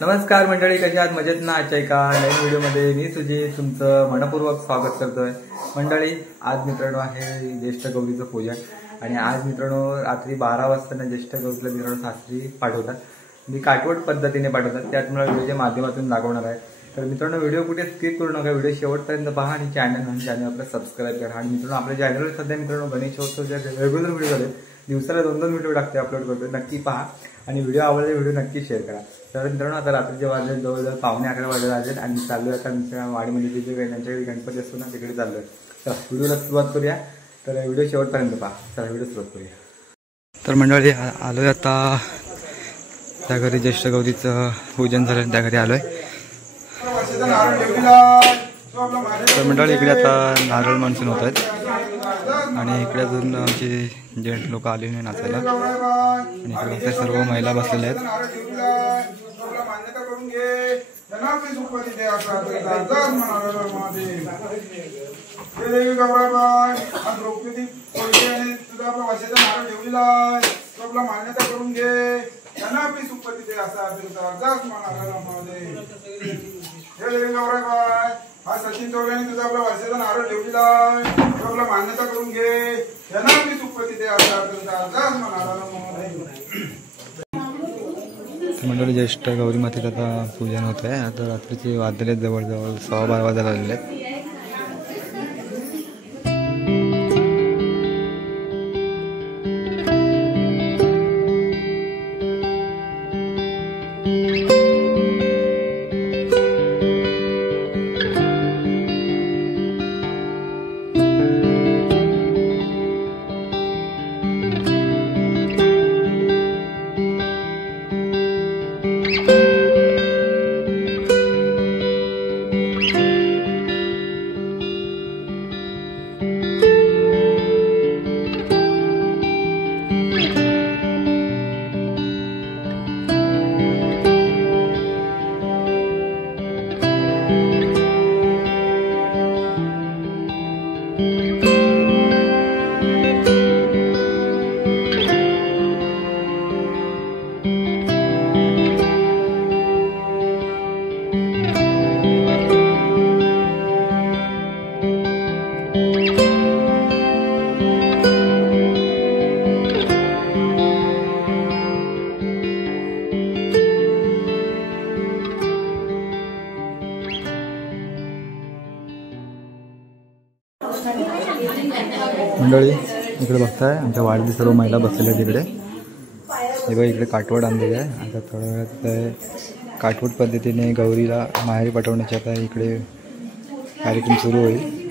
नमस्कार मंडळी, कशी आहात? मजेत ना? आजच्या एका नवीन व्हिडिओमध्ये मी सुजित तुमचं मनपूर्वक स्वागत करतोय. मंडळी, आज मित्रांनो आहे ज्येष्ठ गौरीचं पूजन आणि आज मित्रांनो रात्री 12 वाजता ज्येष्ठ गौरीला मित्रांनो सासरी पाठवतात. मी काटवट पद्धतीने पाठवतात, त्यात मला व्हिडिओच्या माध्यमातून दाखवणार आहे. तर मित्रांनो, व्हिडिओ कुठे स्किप करू नका, व्हिडिओ शेवटपर्यंत पहा आणि चॅनल आपलं सबस्क्राईब करा. आणि मित्रांनो, आपल्या चॅनलवर सध्या मित्रांनो गणेशोत्सवच्या रेग्युलर व्हिडिओ झाले, दिवसाला 2-2 व्हिडिओ टाकते, अपलोड करतो. नक्की पहा आणि व्हिडिओ आवडले व्हिडिओ नक्की शेअर करा. तर मित्रांनो, आता रात्रीचे वाजले जवळजवळ 11:15 वाजले आहेत आणि चाललोय आता आमच्या वाडीमध्ये तिथे त्यांच्याकडे गणपती असतो ना, तिकडे चाललोय. तर व्हिडिओला सुरुवात करूया. तर व्हिडिओ शेवटपर्यंत पहा. चला व्हिडिओ सुरुवात करूया. तर मंडळी, आलोय आता त्या घरी ज्येष्ठ गौरीचं पूजन झालं, त्या घरी आलोय. तर मंडळी, इकडे आता नारळ मान्सून होत आहेत आणि इकडे अजून आमची जेंट्स लोक आले नाही नाचायला आणि इकडे सर्व महिला बसलेल्या आहेत. मान्यता करून घे, त्यांना आपली सुपती दे असा हा सचिन चौघांनी तुझा आपला वर्षाचा नारळ ठेवलेला आहे, आपला मान्यता करून घे, त्यांना आपली सुपती दे असा मंडळी, ज्येष्ठ गौरी मातेचं आता पूजन होत आहे. आता रात्रीचे वाजले जवळजवळ 12:15 वाजायला आलेले आहेत. मंडळी, इकडे बघताय आमच्या वाडीतली सर्व महिला बसलेल्या तिकडे. हे बघा, इकडे काटवड आणलेलं आहे. आता थोड्या वेळात काटवड पद्धतीने गौरीला माहेरी पाठवण्याचे आता इकडे कार्यक्रम सुरू होईल.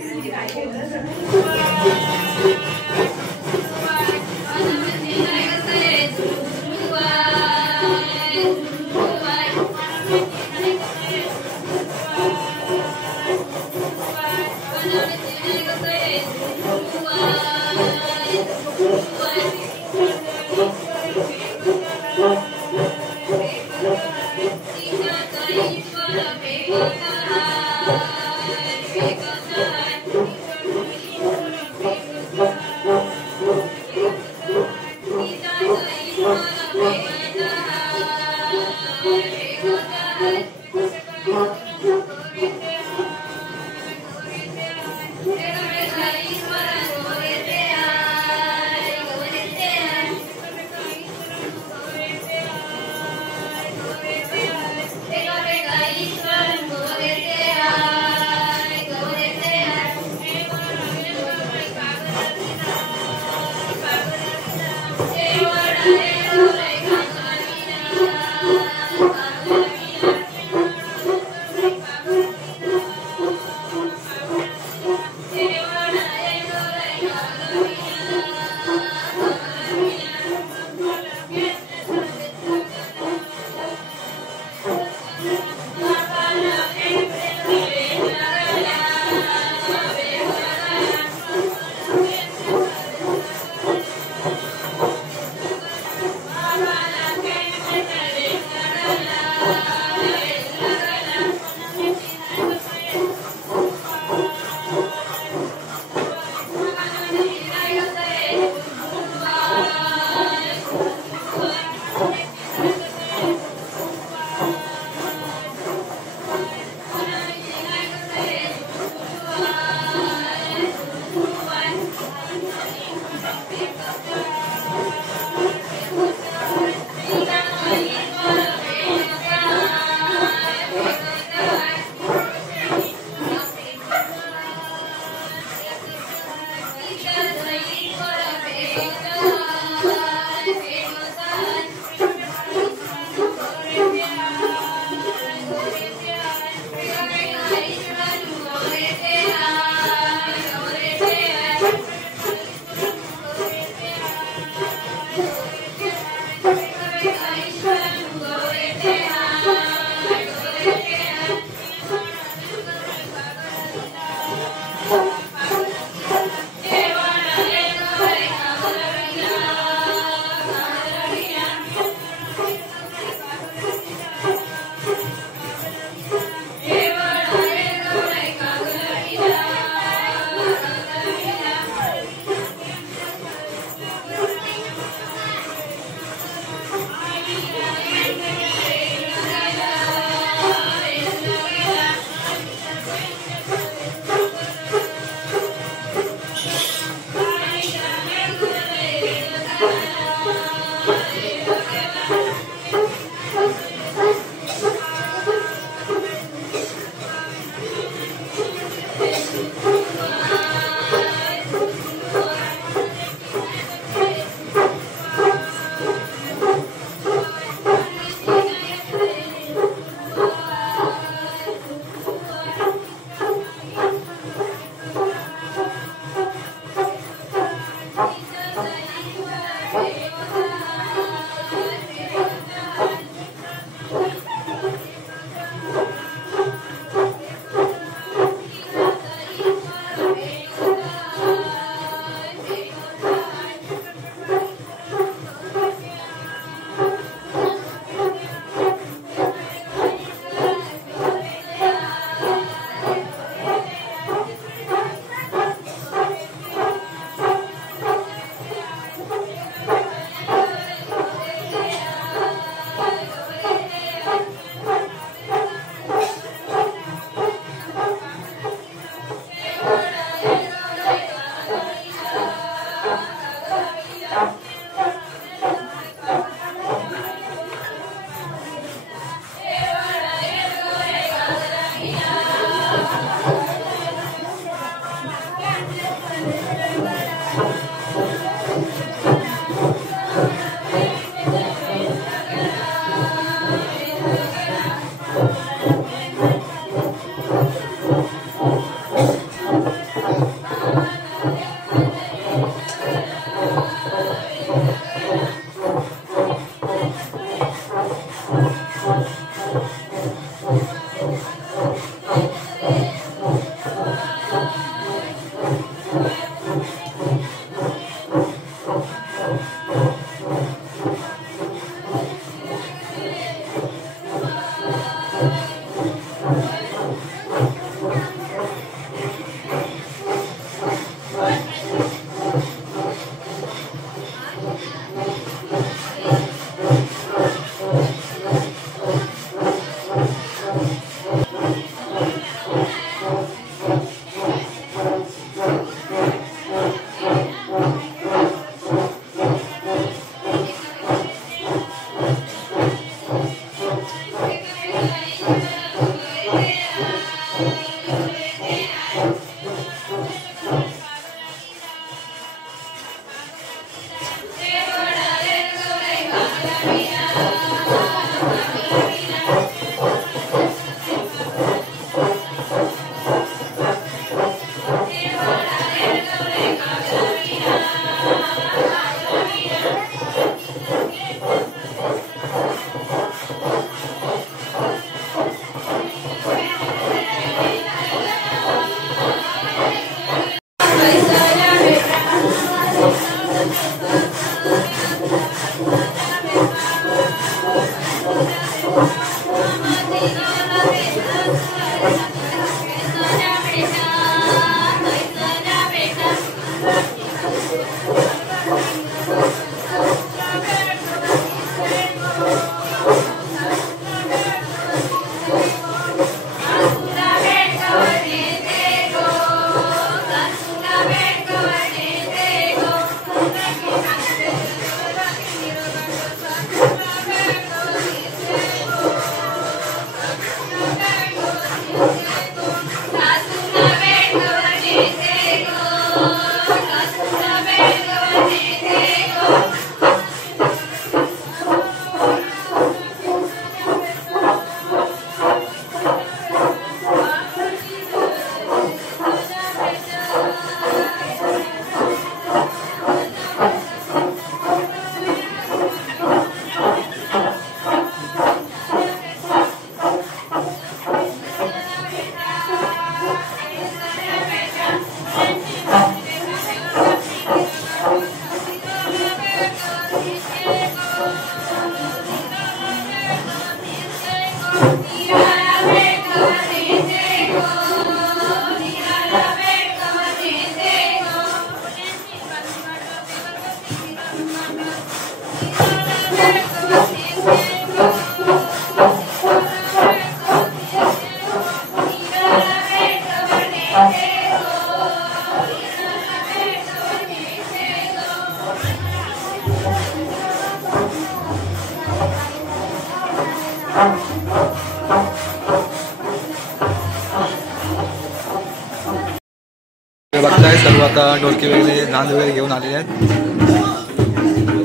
बघताय सर्व आता ढोलकी वगैरे नांद वगैरे घेऊन आलेले आहेत.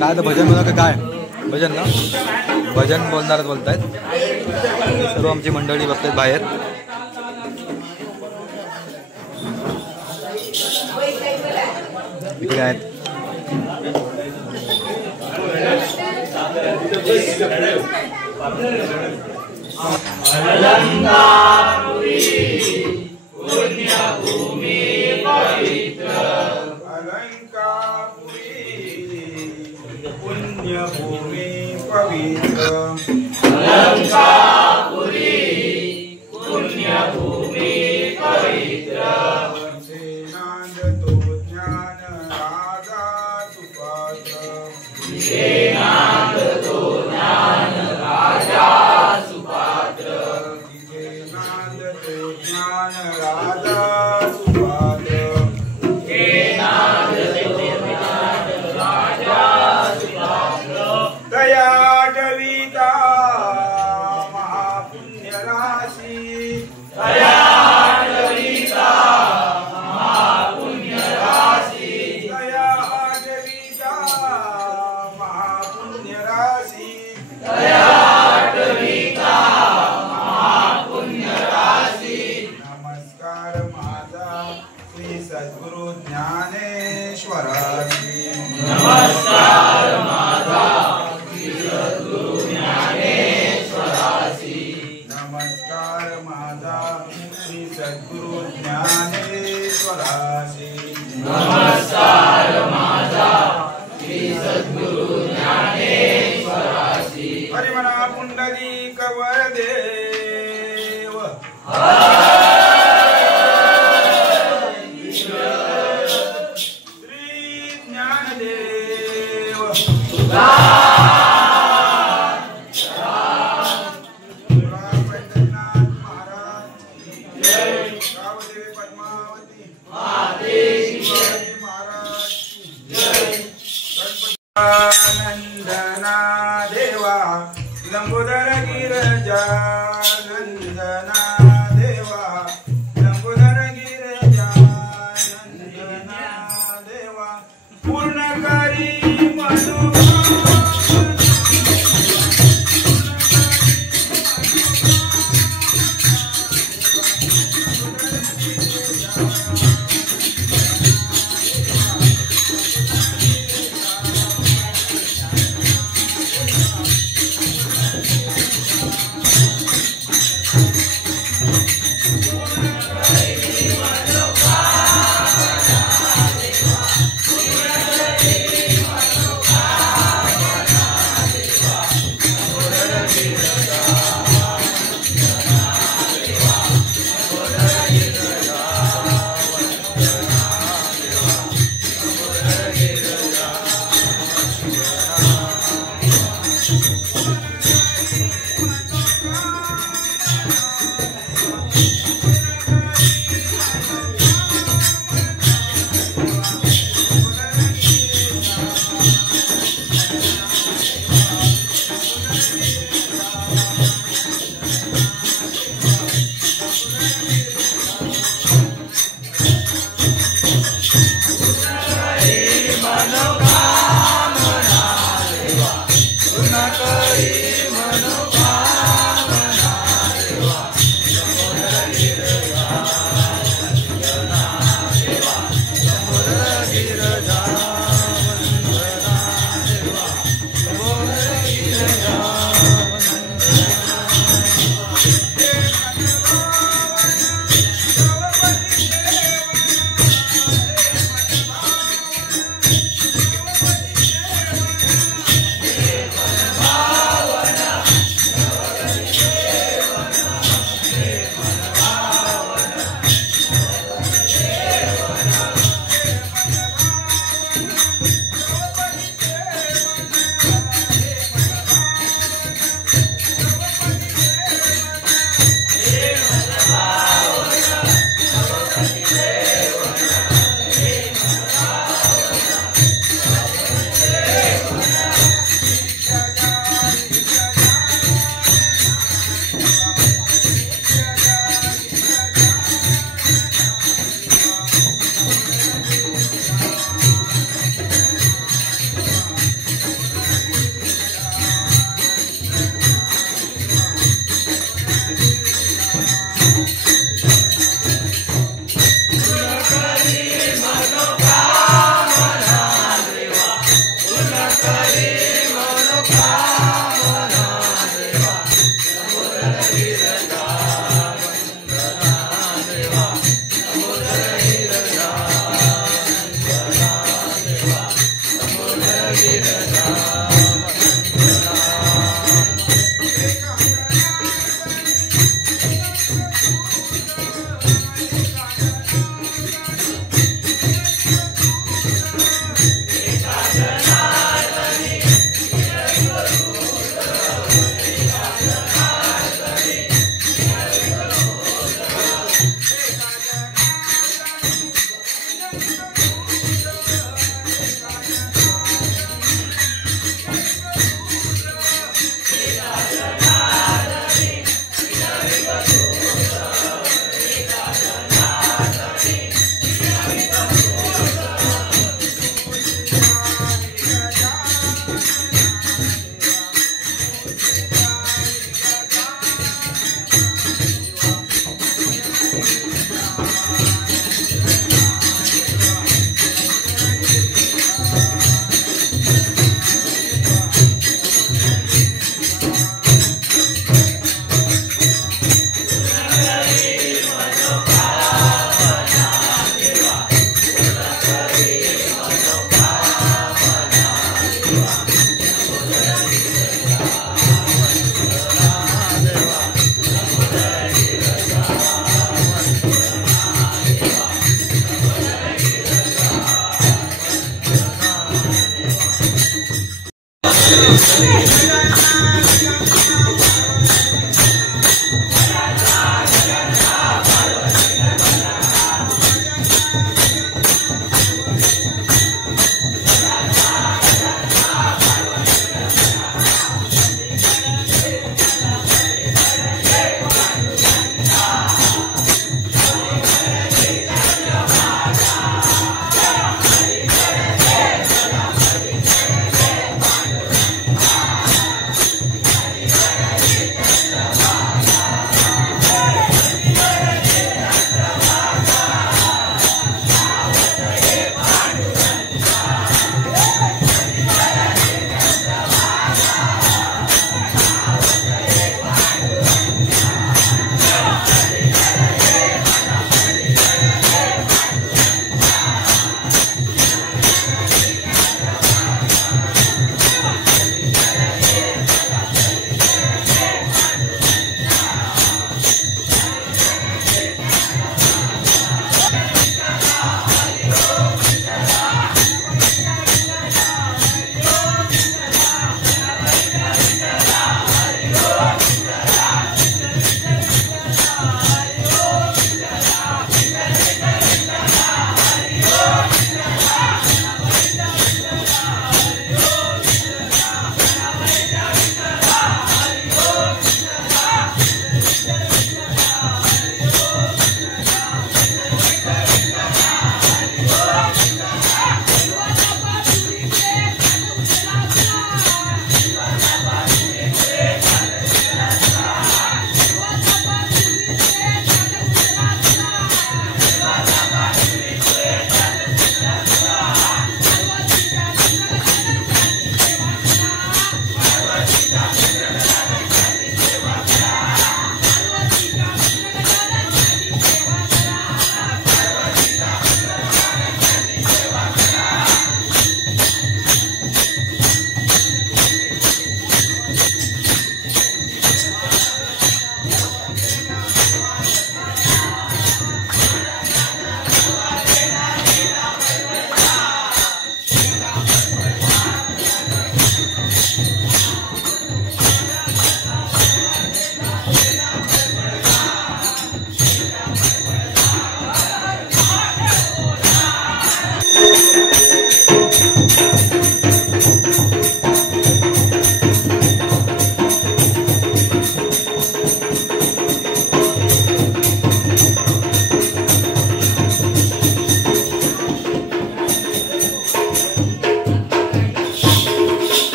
काय आता भजन म्हणा का काय भजन ना भजन बोलणारच बोलतायत. सर्व आमची मंडळी बसतात बाहेर. इकडे आहेत पुण्यभूमी पवित्र अलंकापुरी पुण्यभूमी पवित्र नांदतो ज्ञान राजा सुपात्र नांदतो ज्ञान राजा सुपात्र नांदतो ज्ञान राजा सुपात्र दया जविता महापुण्य राशी दया जविता महापुण्य राशी दया जविता महापुण्य राशी दया जविता महापुण्य राशी. नमस्कार माझा श्री सद्गुरु ज्ञानेश्वराशी. नमस्कार माझा श्री सद्गुरु ज्ञानेश्वराशी. नमस्कार माझा श्री सद्गुरु ज्ञानेश्वराशी. नमस्कार माझा श्री सद्गुरु ज्ञानेश्वराशी. हरिमना पुंडलिक वरदेव श्री ज्ञानदेव पंढरीनाथ महाराज गावदेवी पद्मावती शिवाजी महाराज नंदना देवा लंबोदर गिरजा नंदना देवा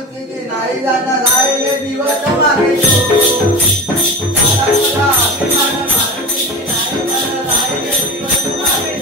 किती नाही जाणार राहिले दिवस मागे अभिमान मारुतीची नाही जाणार राहिले दिवस मागे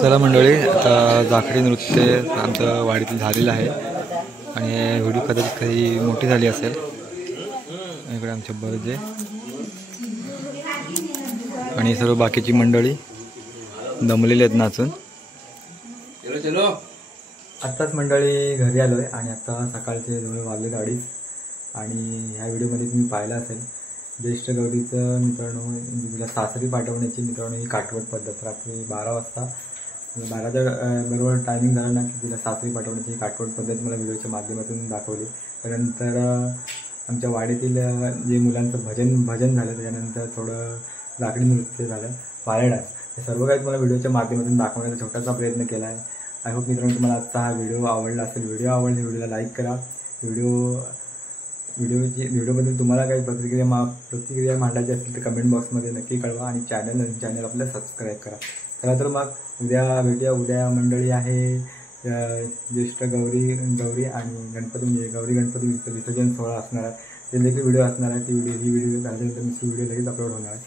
चला मंडळी, आता जाखडी नृत्य आमचं वाडीतील झालेलं आहे आणि व्हिडिओ कदाचित काही मोठी झाली असेल. इकडे आमचे बर्जे आणि सर्व बाकीची मंडळी दमलेली आहेत नाचून. आत्ताच मंडळी घरी आलो आहे आणि आता सकाळचे जवळ वाजले 2:30 आणि ह्या व्हिडिओमध्ये तुम्ही पाहिलं असेल ज्येष्ठ गौरीचं मित्रांनो तिला सासरी पाठवण्याची मित्रांनो ही काटवट पद्धत. रात्री 12 वाजता 12च्या बरोबर टायमिंग झाला ना की तिला सासरी पाठवण्याची काटवट पद्धत मला व्हिडिओच्या माध्यमातून दाखवली. त्यानंतर आमच्या वाडीतील जे मुलांचं भजन झालं, त्याच्यानंतर थोडं जागडी नृत्य झालं, वाऱ्या डान्स, हे सर्व काही तुम्हाला व्हिडिओच्या माध्यमातून दाखवण्याचा छोटासा प्रयत्न केला आहे. आय होप मित्रांनो तुम्हाला आजचा हा व्हिडिओ आवडला असेल. व्हिडिओ आवडला व्हिडिओला लाईक करा. व्हिडिओबद्दल तुम्हाला काही प्रतिक्रिया मांडायची असेल तर कमेंट बॉक्समध्ये नक्की कळवा आणि चॅनल आपल्याला सबस्क्राईब करा. चला तर मग उद्या भेटूया. उद्या मंडळी आहे ज्येष्ठ गौरी आणि गौरी गणपती विसर्जन सोहळा असणार आहे. ते देखील व्हिडिओ असणार आहे. ही व्हिडिओ झाल्यानंतर मी व्हिडिओ लगेच अपलोड होणार आहे.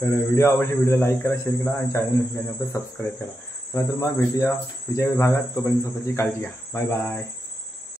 तर व्हिडिओ आवडली व्हिडिओला लाईक करा, शेअर करा आणि चॅनल आपलं सबस्क्राईब करा. चला तर मग भेटूया पुढच्या विभागात. तोपर्यंत स्वतःची काळजी घ्या. Bye bye.